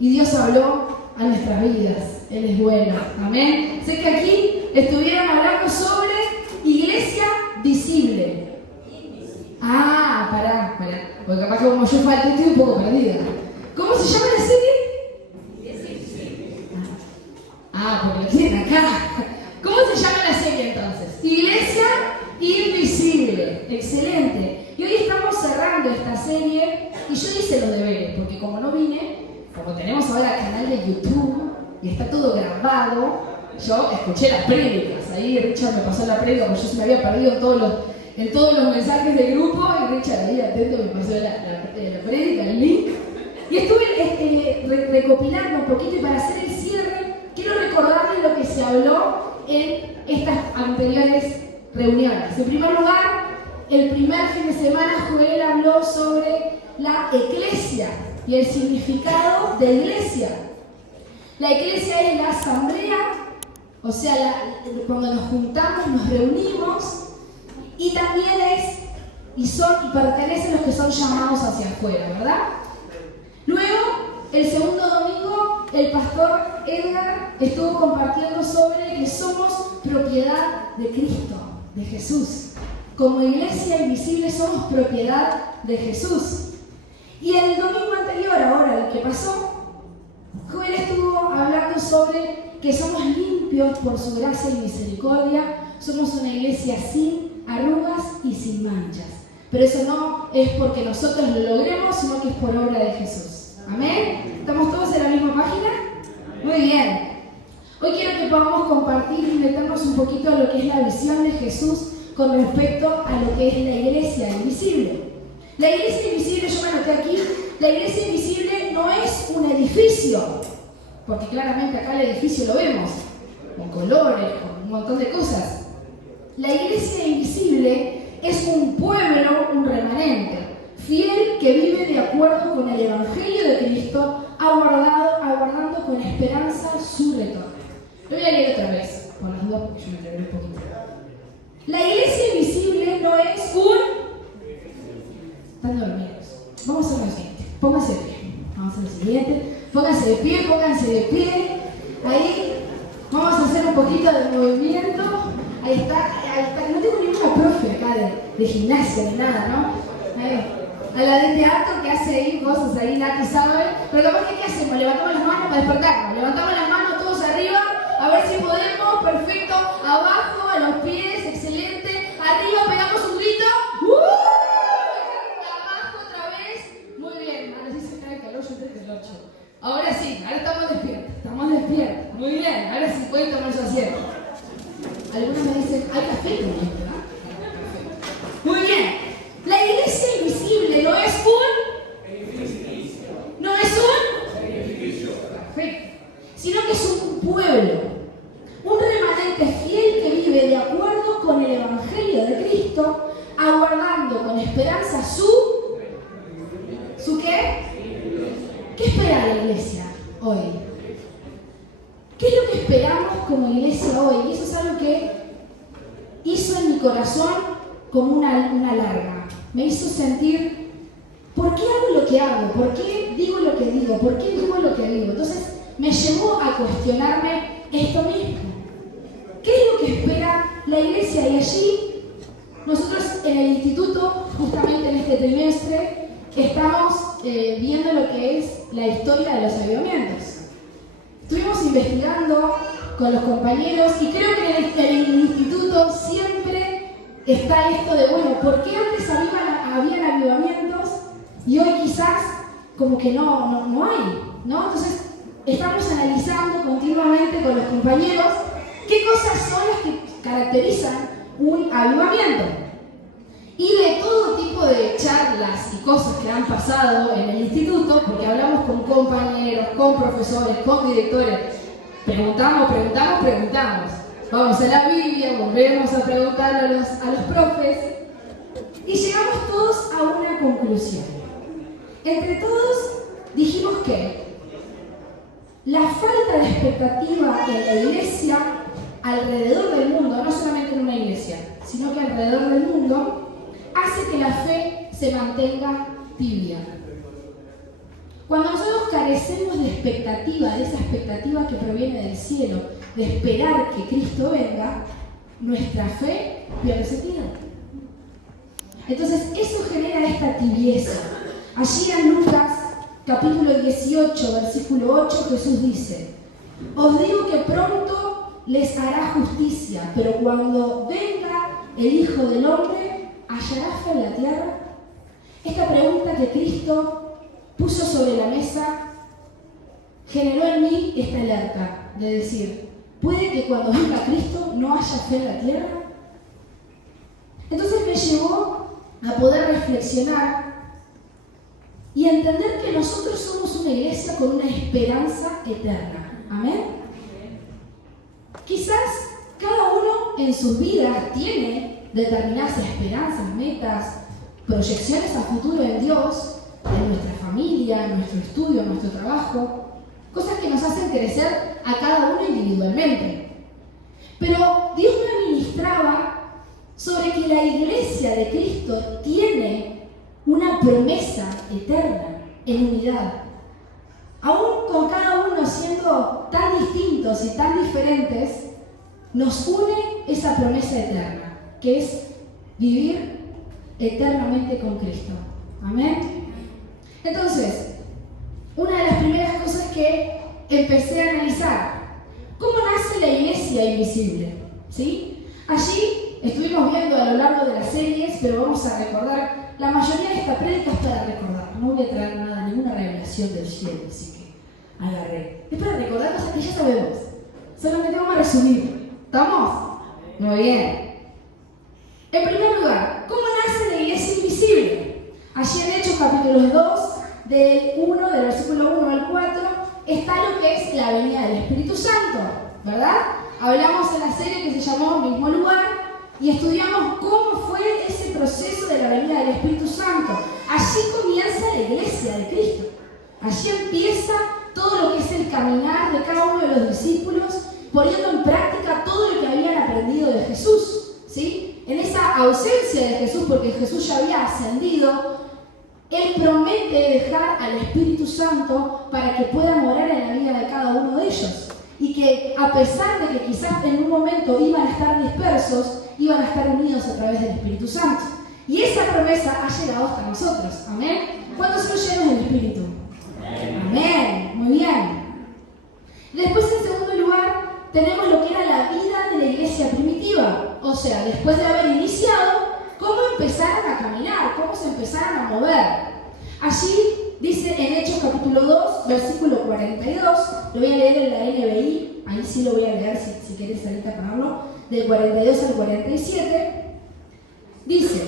y Dios habló a nuestras vidas. Él es bueno, amén. Sé que aquí estuvieron hablando sobre iglesia visible. Pará, porque capaz que como yo falté estoy un poco perdida. ¿Cómo se llama la serie? Porque lo tienen acá. ¿Cómo se llama la serie entonces? Iglesia invisible. Excelente. Y hoy estamos cerrando esta serie y yo hice los deberes, porque como no vine, como tenemos ahora canal de YouTube y está todo grabado, yo escuché las prédicas. Ahí Richard me pasó la prédica porque yo se me había perdido en todos los mensajes del grupo y Richard ahí atento me pasó la prédica, el link. Y estuve recopilando un poquito y para hacer el cierre quiero recordarles lo que se habló en estas anteriores reuniones. En primer lugar, el primer fin de semana Joel habló sobre la eclesia y el significado de iglesia. La iglesia es la asamblea, o sea, cuando nos juntamos, nos reunimos, y también y pertenecen los que son llamados hacia afuera, ¿verdad? Luego, el segundo domingo, el pastor Edgar estuvo compartiendo sobre que somos propiedad de Cristo, de Jesús. Como iglesia invisible somos propiedad de Jesús. Y el domingo anterior, ahora el que pasó, Joel estuvo hablando sobre que somos limpios por su gracia y misericordia, somos una iglesia sin arrugas y sin manchas. Pero eso no es porque nosotros lo logremos, sino que es por obra de Jesús. ¿Amén? ¿Estamos todos en la misma página? Muy bien. Hoy quiero que podamos compartir y meternos un poquito a lo que es la visión de Jesús con respecto a lo que es la iglesia invisible. La iglesia invisible, yo me anoté aquí, la iglesia invisible no es un edificio, porque claramente acá el edificio lo vemos, con colores, con un montón de cosas. La iglesia invisible es un pueblo, un remanente, fiel que vive de acuerdo con el Evangelio de Cristo, aguardando con esperanza su retorno. Lo voy a leer otra vez, por las dudas, porque yo me leeré un poquito. La iglesia invisible no es un... Están dormidos. Vamos a hacer lo siguiente. Pónganse de pie. Vamos a hacer lo siguiente. Pónganse de pie. Ahí vamos a hacer un poquito de movimiento. Ahí está. No tengo ninguna profe acá de gimnasia ni nada, ¿no? Ahí. A la de teatro que hace ahí cosas ahí, Nati sabe. Pero capaz que ¿qué hacemos? Levantamos las manos para despertarnos. Levantamos las manos todos arriba. A ver si podemos. Perfecto. Abajo, a los pies. Excelente. Arriba, pegamos un grito. Ahora sí, ahora estamos despiertos. Muy bien, ahora sí pueden tomar su asiento. Algunos me dicen, hay café también, ¿verdad? Muy bien, la iglesia invisible no es un perfecto, sino que es un pueblo, un remanente fiel que vive de acuerdo con el Evangelio de Cristo, aguardando con esperanza ¿su qué? ¿Qué espera la iglesia hoy? ¿Qué es lo que esperamos como iglesia hoy? Y eso es algo que hizo en mi corazón como una alarma. Me hizo sentir, ¿por qué hago lo que hago? ¿Por qué digo lo que digo? ¿Por qué digo lo que digo? Entonces me llevó a cuestionarme esto mismo. ¿Qué es lo que espera la iglesia? Y allí, nosotros en el instituto, justamente en este trimestre, estamos viendo lo que es la historia de los avivamientos. Estuvimos investigando con los compañeros y creo que en el instituto siempre está esto de, bueno, ¿por qué antes habían avivamientos y hoy quizás como que no hay, ¿no? Entonces estamos analizando continuamente con los compañeros qué cosas son las que caracterizan un avivamiento. Y de todo tipo de charlas y cosas que han pasado en el instituto, porque hablamos con compañeros, con profesores, con directores, preguntamos. Vamos a la Biblia, volvemos a preguntar a los profes y llegamos todos a una conclusión. Entre todos dijimos que la falta de expectativa en la iglesia alrededor del mundo, no solamente en una iglesia, sino que alrededor del mundo, hace que la fe se mantenga tibia. Cuando nosotros carecemos de expectativa, de esa expectativa que proviene del cielo, de esperar que Cristo venga, nuestra fe pierde sentido. Entonces, eso genera esta tibieza. Allí en Lucas, capítulo 18, versículo 8, Jesús dice: os digo que pronto les hará justicia, pero cuando venga el Hijo del Hombre, ¿hallará fe en la tierra? Esta pregunta que Cristo puso sobre la mesa generó en mí esta alerta de decir: ¿puede que cuando venga Cristo no haya fe en la tierra? Entonces me llevó a poder reflexionar y entender que nosotros somos una iglesia con una esperanza eterna. ¿Amén? Quizás cada uno en sus vidas tiene determinadas esperanzas, metas, proyecciones a futuro en Dios, en nuestra familia, en nuestro estudio, en nuestro trabajo, cosas que nos hacen crecer a cada uno individualmente. Pero Dios me ministraba sobre que la iglesia de Cristo tiene una promesa eterna en unidad. Aún con cada uno siendo tan distintos y tan diferentes, nos une esa promesa eterna, que es vivir eternamente con Cristo. ¿Amén? Entonces, una de las primeras cosas que empecé a analizar: ¿cómo nace la iglesia invisible? ¿Sí? Allí estuvimos viendo a lo largo de las series, pero vamos a recordar, la mayoría de esta prédica es para recordar. No voy a traer nada, ninguna revelación del cielo, así que agarré. Es para recordar cosas que ya sabemos. Solamente vamos a resumir. ¿Estamos? Muy bien. En primer lugar, ¿cómo nace la iglesia invisible? Allí en Hechos capítulo 2, del versículo 1 al 4, está lo que es la venida del Espíritu Santo, ¿verdad? Hablamos en la serie que se llamó Mismo Lugar y estudiamos cómo fue ese proceso de la venida del Espíritu Santo. Allí comienza la iglesia de Cristo. Allí empieza todo lo que es el caminar de cada uno de los discípulos, poniendo en práctica todo lo que habían aprendido de Jesús, ¿sí? En esa ausencia de Jesús, porque Jesús ya había ascendido, Él promete dejar al Espíritu Santo para que pueda morar en la vida de cada uno de ellos. Y que a pesar de que quizás en un momento iban a estar dispersos, iban a estar unidos a través del Espíritu Santo. Y esa promesa ha llegado hasta nosotros. ¿Amén? ¿Cuántos son llenos del Espíritu? Amén. Muy bien. Después, en segundo lugar, tenemos lo que era la vida de la iglesia primitiva. O sea, después de haber iniciado, cómo empezaron a caminar, cómo se empezaron a mover. Allí dice en Hechos capítulo 2, versículo 42, lo voy a leer en la NBI, ahí sí lo voy a leer si quieres ahorita ponerlo, del 42 al 47, dice: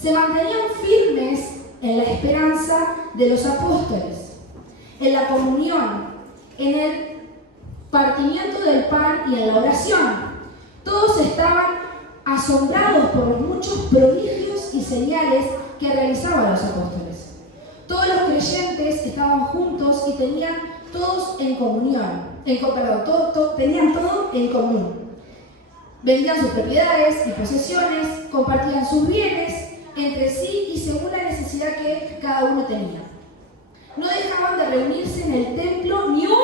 se mantenían firmes en la esperanza de los apóstoles, en la comunión, en el partimiento del pan y en la oración. Todos estaban asombrados por los muchos prodigios y señales que realizaban los apóstoles. Todos los creyentes estaban juntos y tenían todos en comunión, tenían todo en común. Vendían sus propiedades y posesiones, compartían sus bienes entre sí y según la necesidad que cada uno tenía. No dejaban de reunirse en el templo ni un...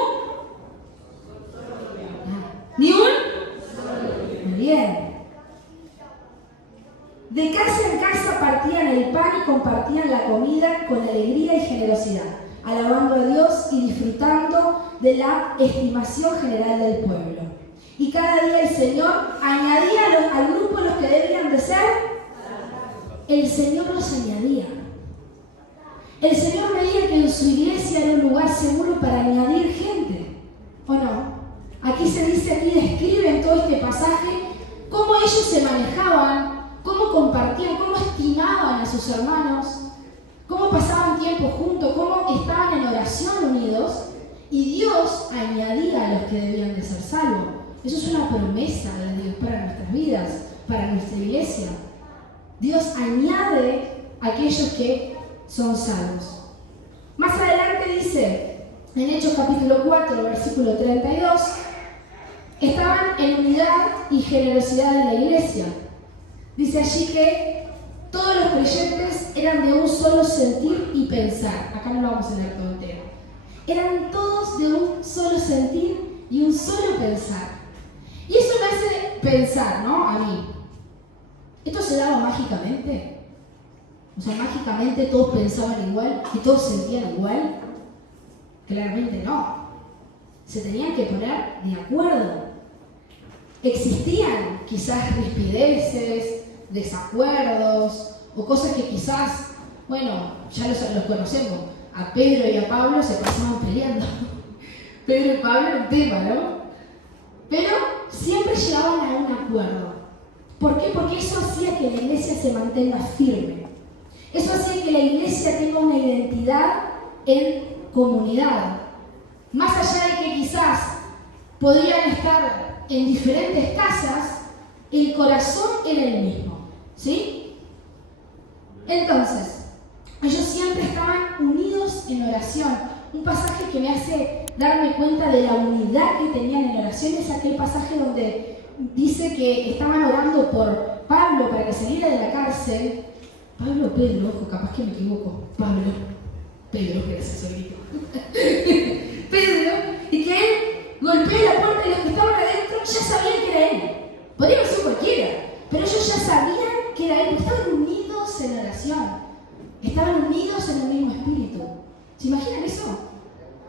Muy bien. De casa en casa partían el pan y compartían la comida con alegría y generosidad, alabando a Dios y disfrutando de la estimación general del pueblo. Y cada día el Señor añadía al grupo los que debían de ser. El Señor los añadía. El Señor veía que en su iglesia era un lugar seguro para añadir gente, ¿o no? Aquí se dice, aquí describe en todo este pasaje cómo ellos se manejaban, cómo compartían, cómo estimaban a sus hermanos, cómo pasaban tiempo juntos, cómo estaban en oración unidos, y Dios añadía a los que debían de ser salvos. Eso es una promesa de Dios para nuestras vidas, para nuestra iglesia. Dios añade a aquellos que son salvos. Más adelante dice, en Hechos capítulo 4, versículo 32, estaban en unidad y generosidad en la iglesia. Dice allí que todos los creyentes eran de un solo sentir y pensar. Acá no lo vamos a leer todo entero. Eran todos de un solo sentir y un solo pensar. Y eso me hace pensar, ¿no? A mí. ¿Esto se daba mágicamente? O sea, mágicamente todos pensaban igual y todos sentían igual. Claramente no. Se tenían que poner de acuerdo. Existían quizás rispideces, desacuerdos o cosas que quizás, bueno, ya los conocemos. A Pedro y a Pablo se pasaban peleando. Pedro y Pablo era un tema, ¿no? Pero siempre llegaban a un acuerdo. ¿Por qué? Porque eso hacía que la iglesia se mantenga firme. Eso hacía que la iglesia tenga una identidad en comunidad. Más allá de que quizás podrían estar en diferentes casas, el corazón era el mismo. ¿Sí? Entonces, ellos siempre estaban unidos en oración. Un pasaje que me hace darme cuenta de la unidad que tenían en oración es aquel pasaje donde dice que estaban orando por Pablo para que saliera de la cárcel. Pablo o Pedro, ojo, capaz que me equivoco. Pedro, que es solito. Pedro, y que él golpea la puerta y los que estaban adentro ya sabían que era él. Podría haber sido cualquiera, pero ellos ya sabían que era él. Estaban unidos en oración. Estaban unidos en el mismo espíritu. ¿Se imaginan eso?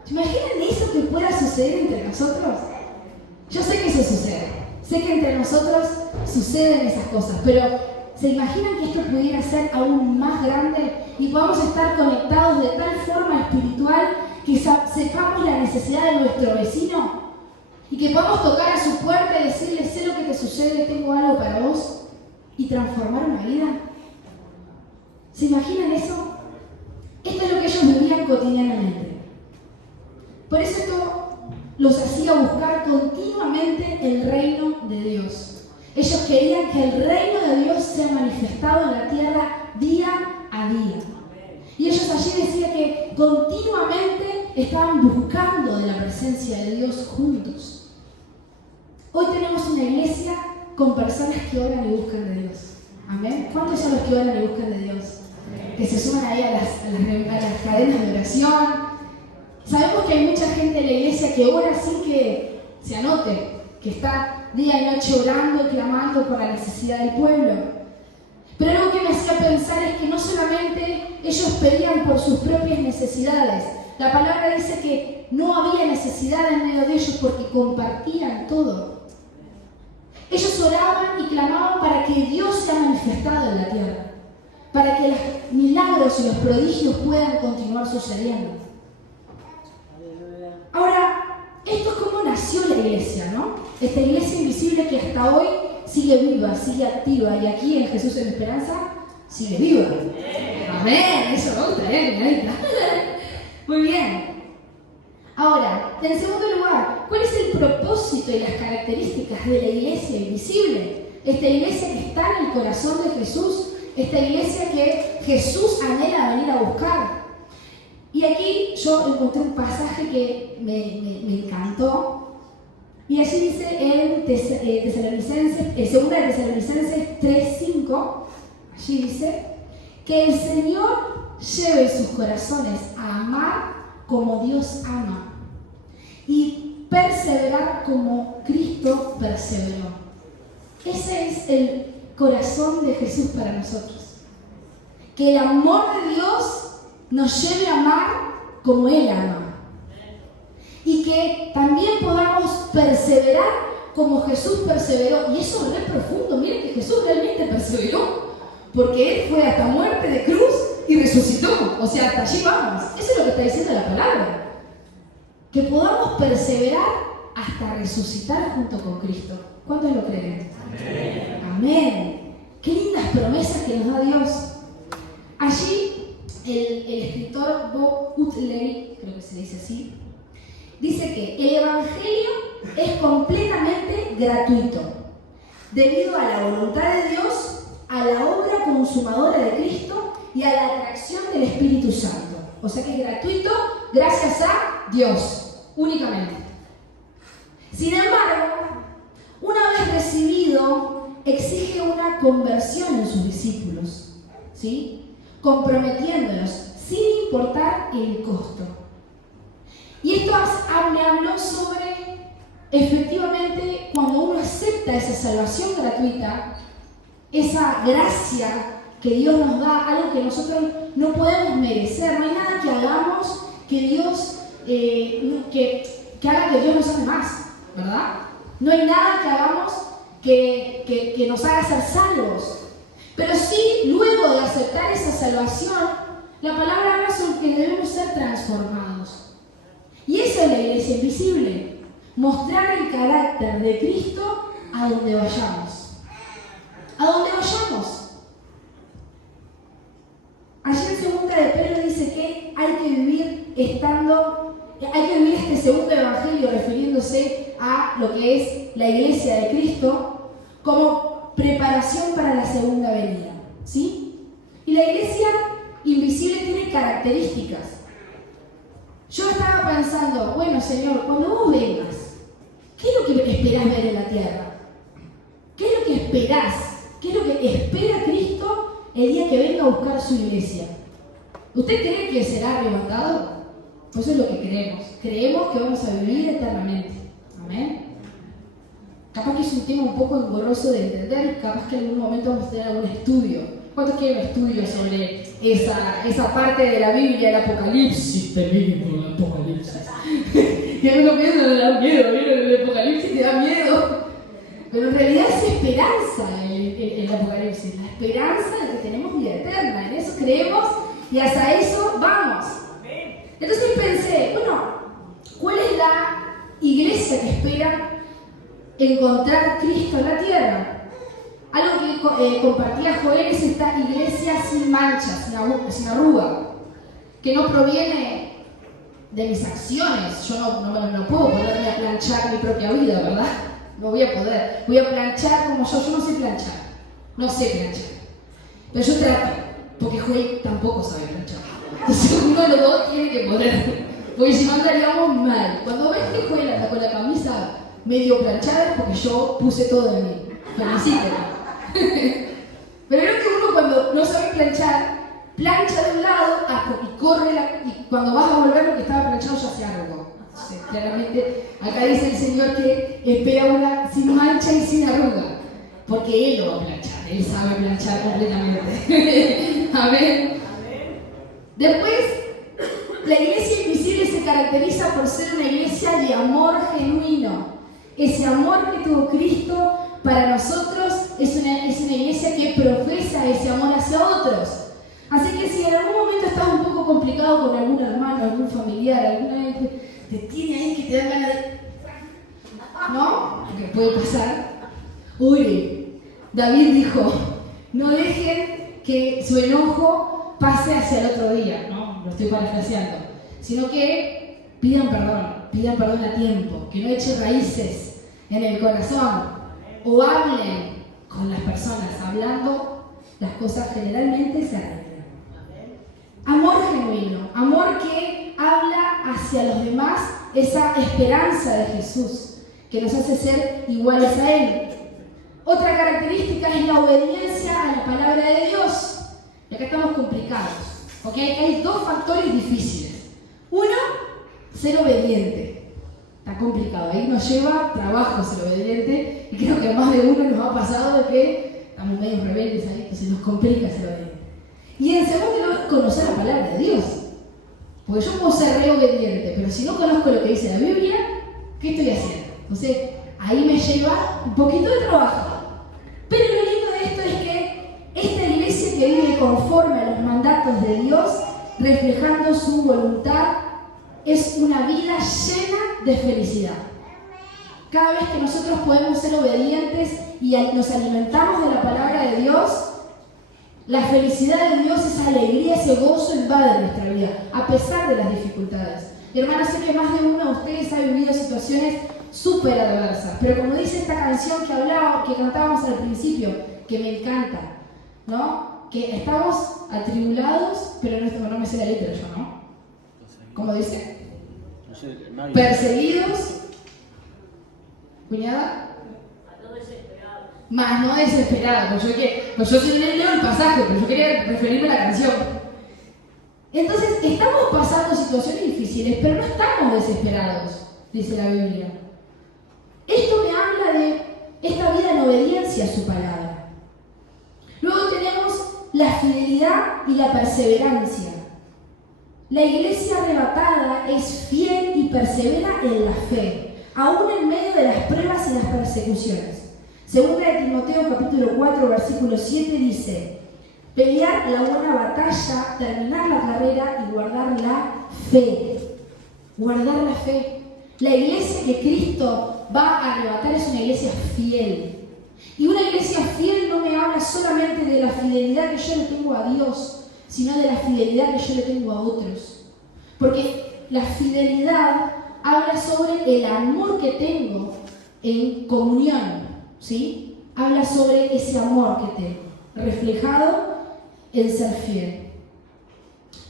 ¿Se imaginan eso que pueda suceder entre nosotros? Yo sé que eso sucede. Sé que entre nosotros suceden esas cosas, pero ¿se imaginan que esto pudiera ser aún más grande y podamos estar conectados de tal forma espiritual que sepamos la necesidad de nuestro vecino y que podamos tocar a su puerta y decirle, sé lo que te sucede, tengo algo para vos, y transformar una vida? ¿Se imaginan eso? Esto es lo que ellos vivían cotidianamente. Por eso esto los hacía buscar continuamente el reino de Dios. Ellos querían que el reino de Dios sea manifestado en la tierra día a día. Y ellos allí decían que continuamente estaban buscando de la presencia de Dios juntos. Hoy tenemos una iglesia con personas que oran y buscan de Dios. ¿Amén? ¿Cuántos son los que oran y buscan de Dios? Que se suman ahí a las cadenas de oración. Sabemos que hay mucha gente en la iglesia que ora sin que se anote, que está día y noche orando y clamando por la necesidad del pueblo. Pero algo que me hacía pensar es que no solamente ellos pedían por sus propias necesidades. La palabra dice que no había necesidad en medio de ellos porque compartían todo. Ellos oraban y clamaban para que Dios sea manifestado en la tierra, para que los milagros y los prodigios puedan continuar sucediendo. Ahora, esto es como nació la iglesia, ¿no? Esta iglesia invisible que hasta hoy sigue viva, sigue activa, y aquí en Jesús en Esperanza sigue viva. Amén, eso me gusta, miradita. Muy bien. Ahora, en segundo lugar, ¿cuál es el propósito y las características de la iglesia invisible? Esta iglesia que está en el corazón de Jesús, esta iglesia que Jesús anhela venir a buscar. Y aquí yo encontré un pasaje que me encantó, y allí dice en 2 de Tesalonicenses 3:5, allí dice que el Señor lleve sus corazones a amar como Dios ama y perseverar como Cristo perseveró. Ese es el corazón de Jesús para nosotros. Que el amor de Dios nos lleve a amar como Él ama. Y que también podamos perseverar como Jesús perseveró. Y eso es re profundo. Miren que Jesús realmente perseveró, porque Él fue hasta muerte de cruz y resucitó. O sea, hasta allí vamos. Eso es lo que está diciendo la palabra. Que podamos perseverar hasta resucitar junto con Cristo. ¿Cuántos lo creen? Amén. Amén. Qué lindas promesas que nos da Dios. Allí el escritor Bob Utley, creo que se dice así, dice que el Evangelio es completamente gratuito, debido a la voluntad de Dios, a la obra consumadora de Cristo y a la atracción del Espíritu Santo. O sea que es gratuito gracias a Dios, únicamente. Sin embargo, una vez recibido, exige una conversión en sus discípulos, ¿sí? comprometiéndonos sin importar el costo. Y esto me habló sobre, efectivamente, cuando uno acepta esa salvación gratuita, esa gracia que Dios nos da, algo que nosotros no podemos merecer. No hay nada que hagamos que Dios, que haga que Dios nos ame más, ¿verdad? No hay nada que hagamos que nos haga ser salvos. Pero sí, luego de aceptar esa salvación, la palabra habla sobre que debemos ser transformados. Y esa es la iglesia invisible. Mostrar el carácter de Cristo a donde vayamos. A donde vayamos. Allí en 2 de Pedro dice que hay que vivir este segundo evangelio refiriéndose a lo que es la iglesia de Cristo como preparación para la segunda venida, ¿sí? Y la iglesia invisible tiene características. Yo estaba pensando, bueno, Señor, cuando vos vengas, ¿qué es lo que esperás ver en la tierra? ¿Qué es lo que esperás? ¿Qué es lo que espera Cristo el día que venga a buscar su iglesia? ¿Usted cree que será arrebatado? Eso es lo que creemos. Creemos que vamos a vivir eternamente. Amén. Capaz que es un tema un poco engorroso de entender, capaz que en algún momento vamos a tener algún estudio. ¿Cuántos quieren un estudio sobre esa parte de la Biblia, el Apocalipsis? Terrible el Apocalipsis. Y algunos piensan que da miedo, ¿vieron? El Apocalipsis te da miedo. Pero en realidad es esperanza el Apocalipsis, la esperanza de que tenemos vida eterna. En eso creemos y hasta eso vamos. Entonces pensé, bueno, ¿cuál es la iglesia que espera encontrar a Cristo en la tierra? Algo que compartía Joel es esta iglesia sin mancha, sin arruga, que no proviene de mis acciones. Yo no puedo ponerme a planchar mi propia vida, ¿verdad? No voy a poder. Voy a planchar como yo no sé planchar. No sé planchar. Pero yo trato, porque Joel tampoco sabe planchar. Entonces uno de los dos tiene que poder. Porque si no andaríamos mal. Cuando ves que Joel anda con la camisa medio planchada es porque yo puse todo de mí. Felicíteme. Pero creo que uno cuando no sabe planchar, plancha de un lado y corre y cuando vas a volver lo que estaba planchado ya se arrugó. Entonces, claramente acá dice el Señor que espera una sin mancha y sin arruga, porque Él lo va a planchar, Él sabe planchar completamente. Amén. Después, la iglesia invisible se caracteriza por ser una iglesia de amor genuino. Ese amor que tuvo Cristo para nosotros es una iglesia que profesa ese amor hacia otros. Así que si en algún momento estás un poco complicado con algún hermano, algún familiar, alguna vez te tiene ahí que te da ganas de... ¿No? Porque puede pasar. Ore. David dijo, no dejen que su enojo pase hacia el otro día, ¿no? Lo estoy parafraseando. Sino que pidan perdón a tiempo, que no echen raíces en el corazón. O hablen con las personas, hablando, las cosas generalmente se arreglan. Amor genuino, amor que habla hacia los demás, esa esperanza de Jesús, que nos hace ser iguales a Él. Otra característica es la obediencia a la palabra de Dios. Y acá estamos complicados, porque hay dos factores difíciles. Uno, ser obediente. Está complicado, ahí nos lleva trabajo ser obediente y creo que a más de uno nos ha pasado de que estamos medio rebeldes ahí, entonces nos complica ser obediente. Y en segundo lugar, conocer la palabra de Dios. Porque yo puedo ser re obediente, pero si no conozco lo que dice la Biblia, ¿qué estoy haciendo? Entonces ahí me lleva un poquito de trabajo. Pero lo lindo de esto es que esta iglesia que vive conforme a los mandatos de Dios, reflejando su voluntad, es una vida llena de felicidad. Cada vez que nosotros podemos ser obedientes y nos alimentamos de la palabra de Dios, la felicidad de Dios, esa alegría, ese gozo invade nuestra vida, a pesar de las dificultades. Y hermanos, sé que más de uno de ustedes ha vivido situaciones súper adversas, pero como dice esta canción que cantábamos al principio, que me encanta, ¿no? Que estamos atribulados, pero no me sé la letra yo, ¿no? ¿Cómo dice? Perseguidos, cuñada, más no desesperado, pues yo sí leo el pasaje, pero yo quería referirme a la canción. Entonces, estamos pasando situaciones difíciles, pero no estamos desesperados, dice la Biblia. Esto me habla de esta vida en obediencia a su palabra. Luego tenemos la fidelidad y la perseverancia. La iglesia arrebatada es fiel y persevera en la fe, aún en medio de las pruebas y las persecuciones. Segunda de Timoteo capítulo 4, versículo 7 dice: pelear la buena batalla, terminar la carrera y guardar la fe. Guardar la fe. La iglesia que Cristo va a arrebatar es una iglesia fiel. Y una iglesia fiel no me habla solamente de la fidelidad que yo le tengo a Dios, sino de la fidelidad que yo le tengo a otros. Porque la fidelidad habla sobre el amor que tengo en comunión, ¿sí? Habla sobre ese amor que tengo, reflejado en ser fiel.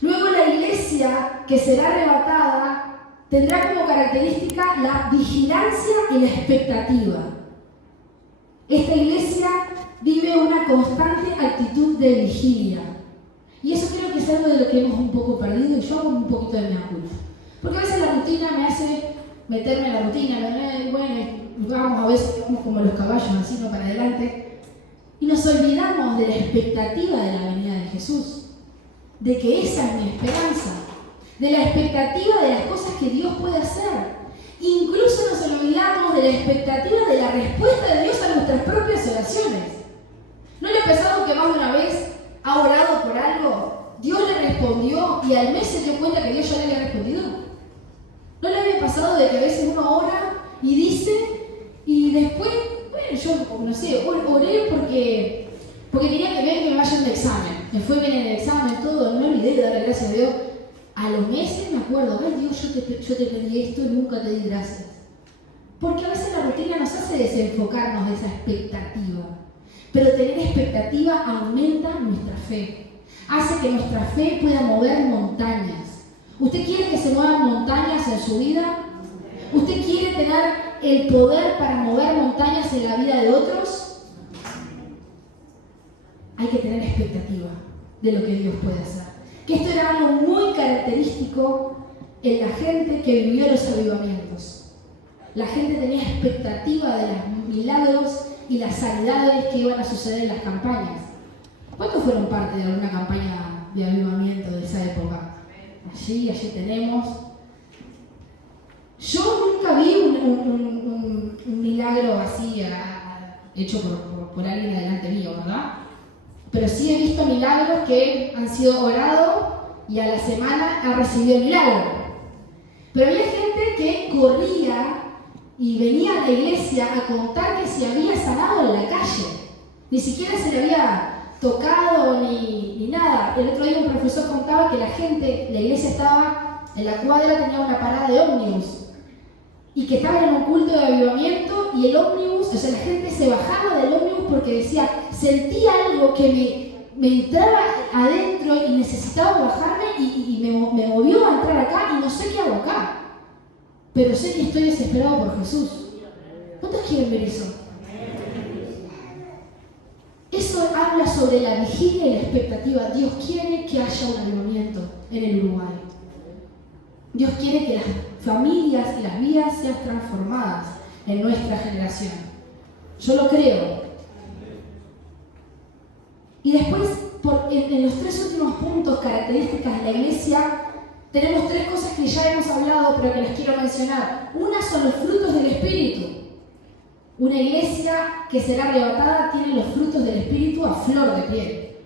Luego la iglesia que será arrebatada tendrá como característica la vigilancia y la expectativa. Esta iglesia vive una constante actitud de vigilia. Y eso creo que es algo de lo que hemos un poco perdido, y yo hago un poquito de mea culpa. Porque a veces la rutina me hace meterme en la rutina, vamos, a veces vamos como los caballos, así, no para adelante. Y nos olvidamos de la expectativa de la venida de Jesús, de que esa es mi esperanza, de la expectativa de las cosas que Dios puede hacer. Incluso nos olvidamos de la expectativa de la respuesta de Dios a nuestras propias oraciones. ¿No le ha pasado que más de una vez ha orado por algo, Dios le respondió y al mes se dio cuenta que Dios ya le había respondido? ¿No le había pasado de que a veces uno ora y dice, y después, bueno, yo no sé, oré porque quería que vean que me vaya en el examen, me fue bien en el examen, todo, no me olvidé de darle gracias a Dios? A los meses me acuerdo, ay Dios, yo te pedí esto y nunca te di gracias. Porque a veces la rutina nos hace desenfocarnos de esa expectativa. Pero tener expectativa aumenta nuestra fe. Hace que nuestra fe pueda mover montañas. ¿Usted quiere que se muevan montañas en su vida? ¿Usted quiere tener el poder para mover montañas en la vida de otros? Hay que tener expectativa de lo que Dios puede hacer. Que esto era algo muy característico en la gente que vivió los avivamientos. La gente tenía expectativa de los milagros y las sanidades que iban a suceder en las campañas. ¿Cuántos fueron parte de alguna campaña de avivamiento de esa época? Allí tenemos. Yo nunca vi un milagro así hecho por alguien adelante mío, ¿verdad? Pero sí he visto milagros que han sido orados y a la semana ha recibido el milagro. Pero había gente que corría y venía a la iglesia a contar que se había sanado en la calle. Ni siquiera se le había tocado ni nada. El otro día un profesor contaba que la iglesia estaba en la cuadra, tenía una parada de ómnibus. Y que estaban en un culto de avivamiento y el ómnibus, o sea, la gente se bajaba del ómnibus porque decía, sentía algo que me entraba adentro y necesitaba bajarme y me movió a entrar acá y no sé qué hago acá. Pero sé que estoy desesperado por Jesús. ¿Cuántos quieren ver eso? Eso habla sobre la vigilia y la expectativa. Dios quiere que haya un avivamiento en el Uruguay. Dios quiere que las familias y las vidas sean transformadas en nuestra generación. Yo lo creo. Y después, en los tres últimos puntos, características de la iglesia, tenemos tres cosas que ya hemos hablado, pero que les quiero mencionar. Una son los frutos del Espíritu. Una iglesia que será arrebatada tiene los frutos del Espíritu a flor de piel,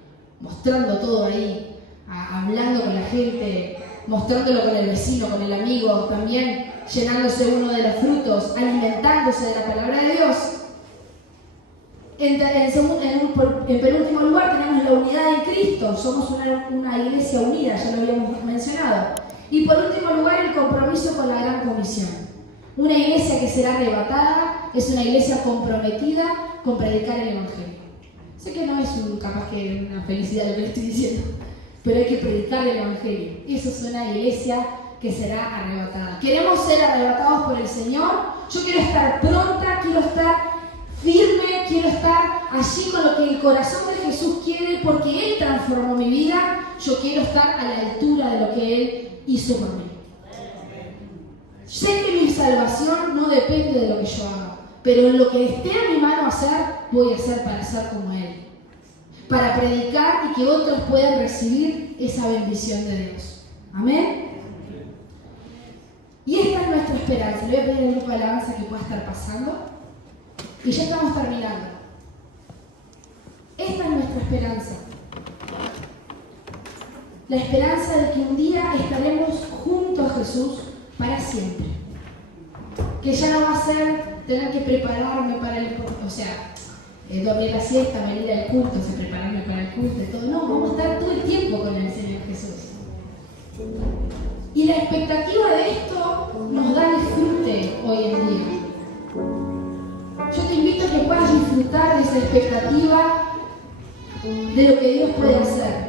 mostrando todo ahí, hablando con la gente, mostrándolo con el vecino, con el amigo, también llenándose uno de los frutos, alimentándose de la palabra de Dios. En penúltimo lugar tenemos la unidad en Cristo, somos una iglesia unida, ya lo habíamos mencionado. Y por último lugar, el compromiso con la gran comisión. Una iglesia que será arrebatada es una iglesia comprometida con predicar el Evangelio. Sé que no es capaz que una felicidad lo que le estoy diciendo, pero hay que predicar el Evangelio. Y eso es una iglesia que será arrebatada. Queremos ser arrebatados por el Señor. Yo quiero estar pronta, quiero estar firme, quiero estar allí con lo que el corazón de Jesús quiere, porque Él transformó mi vida. Yo quiero estar a la altura de lo que Él hizo por mí. Sé que mi salvación no depende de lo que yo haga, pero lo que esté a mi mano hacer, voy a hacer para ser como Él, para predicar y que otros puedan recibir esa bendición de Dios. Amén. Y esta es nuestra esperanza. Le voy a pedir al grupo de alabanza que pueda estar pasando. Y ya estamos terminando. Esta es nuestra esperanza. La esperanza de que un día estaremos junto a Jesús para siempre. Que ya no va a ser tener que prepararme para el culto, o sea, dormir la siesta, venir al culto, o sea, prepararme para el culto y todo. No, vamos a estar todo el tiempo con el Señor Jesús. Y la expectativa de esto nos da disfrute hoy en día. Yo te invito a que puedas disfrutar de esa expectativa de lo que Dios puede hacer.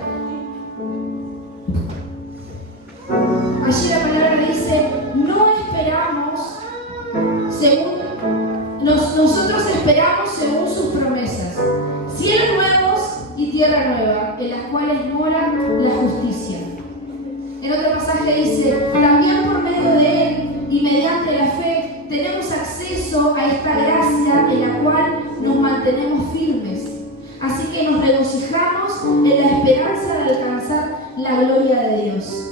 Allí la palabra dice, no esperamos según, nosotros esperamos según sus promesas, cielos nuevos y tierra nueva, en las cuales mora la justicia. En otro pasaje dice, también por medio de Él y mediante la fe tenemos acceso a esta gracia en la cual nos mantenemos firmes. Así que nos regocijamos en la esperanza de alcanzar la gloria de Dios.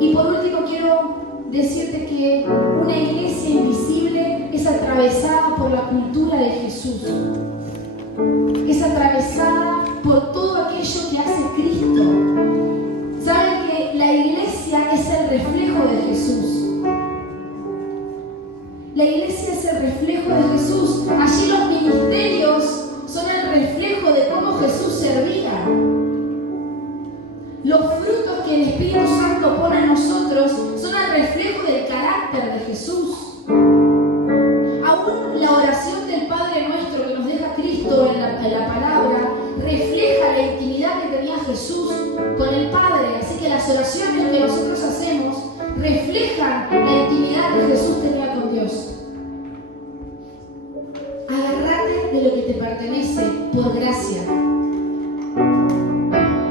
Y por último quiero decirte que una iglesia invisible es atravesada por la cultura de Jesús. Es atravesada por todo aquello que hace Cristo. Saben que la iglesia es el reflejo de Jesús. La iglesia es el reflejo de Jesús. Allí los ministerios son el reflejo de cómo Jesús servía. Los frutos que el Espíritu Santo pone en nosotros son el reflejo del carácter de Jesús. Aún la oración del Padre Nuestro que nos deja Cristo en la palabra refleja la intimidad que tenía Jesús con el Padre. Así que las oraciones que nosotros hacemos reflejan la intimidad que Jesús tenía con Dios. Agárrate de lo que te pertenece por gracia.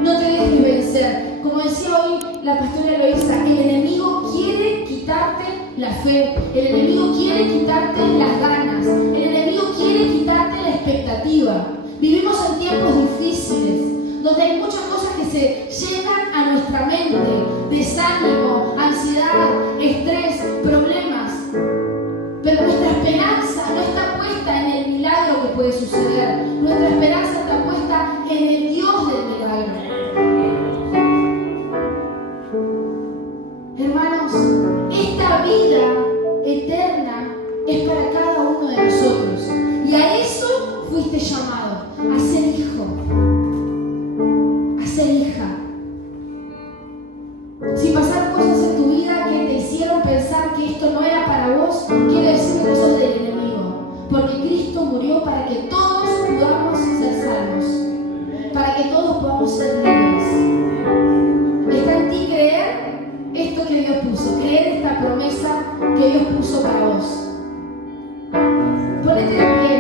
No te dejes vencer. Como decía hoy la pastora Eloísa, el enemigo quiere quitarte la fe, el enemigo quiere quitarte las ganas, el enemigo quiere quitarte la expectativa. Vivimos en tiempos difíciles, donde hay muchas cosas que se llegan a nuestra mente: desánimo, ansiedad, estrés, problemas. Pero nuestra esperanza no está puesta en el milagro que puede suceder. Nuestra esperanza está puesta en el Dios del milagro. Hermanos, esta vida eterna es para cada uno de nosotros. Y a eso fuiste llamado, a ser hijo, a ser hija. Si pasaron cosas en tu vida que te hicieron pensar que esto no era para vos, quiero decir que eso es del enemigo. Porque Cristo murió para que todos podamos ser salvos, para que todos podamos ser libres. Está en ti creer esto que Dios puso, creer esta promesa que Dios puso para vos. Ponete de pie.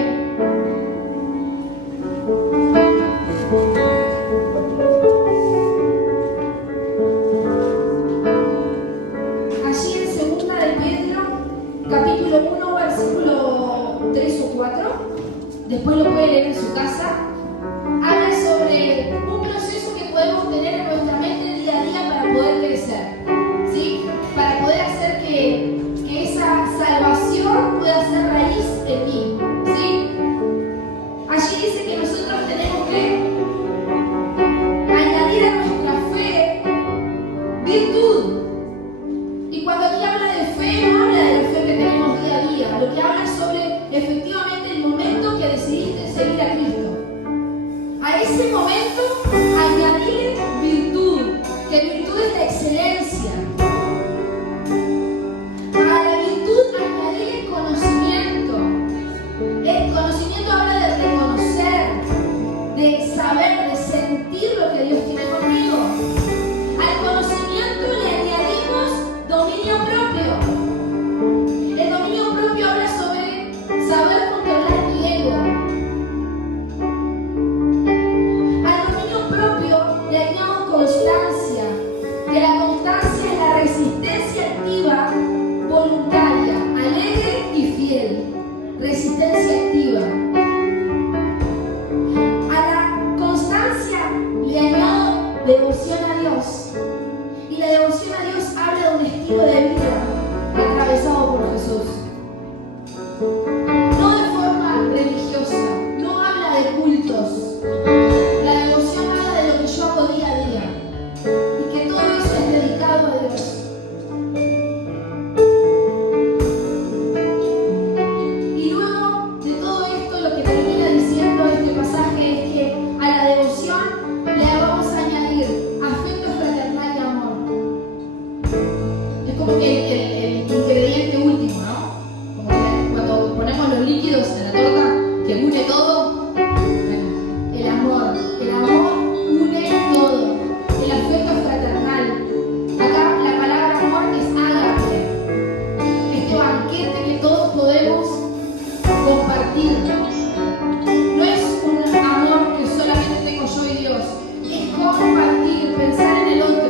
Allí en 2 de Pedro, capítulo 1, versículo 3 o 4, después lo puede leer en su casa, habla sobre un proceso que podemos tener en nuestra mente día a día para poder crecer, ¿sí? Para poder hacer que esa salvación pueda ser raíz en mí, ¿sí? Allí dice que nosotros tenemos que añadir a nuestra fe virtud. Y cuando aquí habla de fe, no habla de la fe que tenemos día a día, lo que habla es sobre efectivamente el momento que decidiste seguir a Cristo. A ese momento añadirle virtud, que virtud es la excelencia. A la virtud añadirle conocimiento. El conocimiento habla de reconocer, de saber, de sentir lo que Dios tiene conmigo. Al conocimiento le añadimos dominio propio. El dominio propio habla sobre saber estilo de vida atravesado por Jesús. No de forma religiosa, no habla de cultos. La devoción habla de lo que yo hago día a día y que todo eso es dedicado a Dios. Y luego de todo esto, lo que termina diciendo este pasaje es que a la devoción le vamos a añadir afecto fraternal y amor. Es como que el ingrediente último, ¿no? Como que cuando ponemos los líquidos en la torta, que une todo. Bueno, el amor une todo. El afecto es fraternal. Acá la palabra amor es ágape. Este banquete que todos podemos compartir. No es un amor que solamente tengo yo y Dios. Es compartir, pensar en el otro.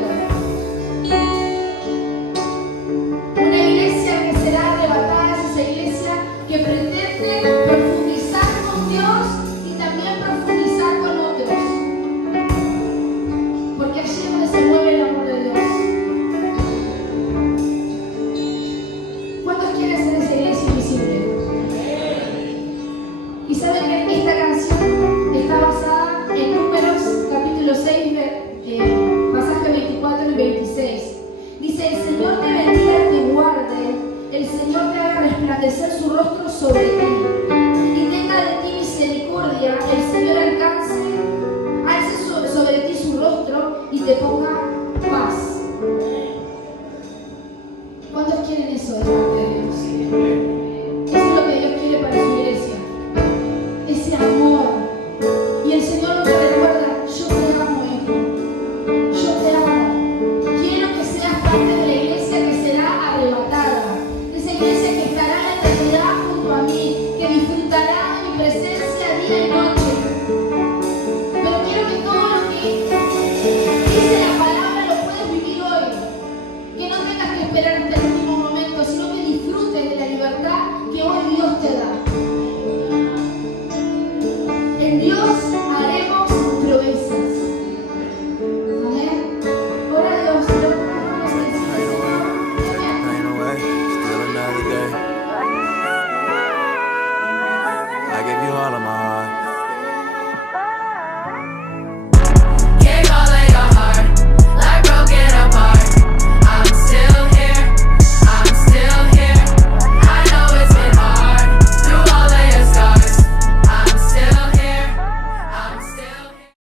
Una iglesia que será arrebatada es esa iglesia que pretende profundizar con Dios y también profundizar con otros. Porque allí es donde se mueve el amor de Dios. ¿Cuántos quieren ser esa iglesia invisible? Y saben que esta canción está basada en Números capítulo 6, pasaje 24 y 26. Dice: el Señor te bendiga y te guarde, el Señor te haga resplandecer su rostro sobre ti y tenga de ti misericordia, el Señor alce sobre ti su rostro y te ponga paz. ¿Cuántos quieren eso?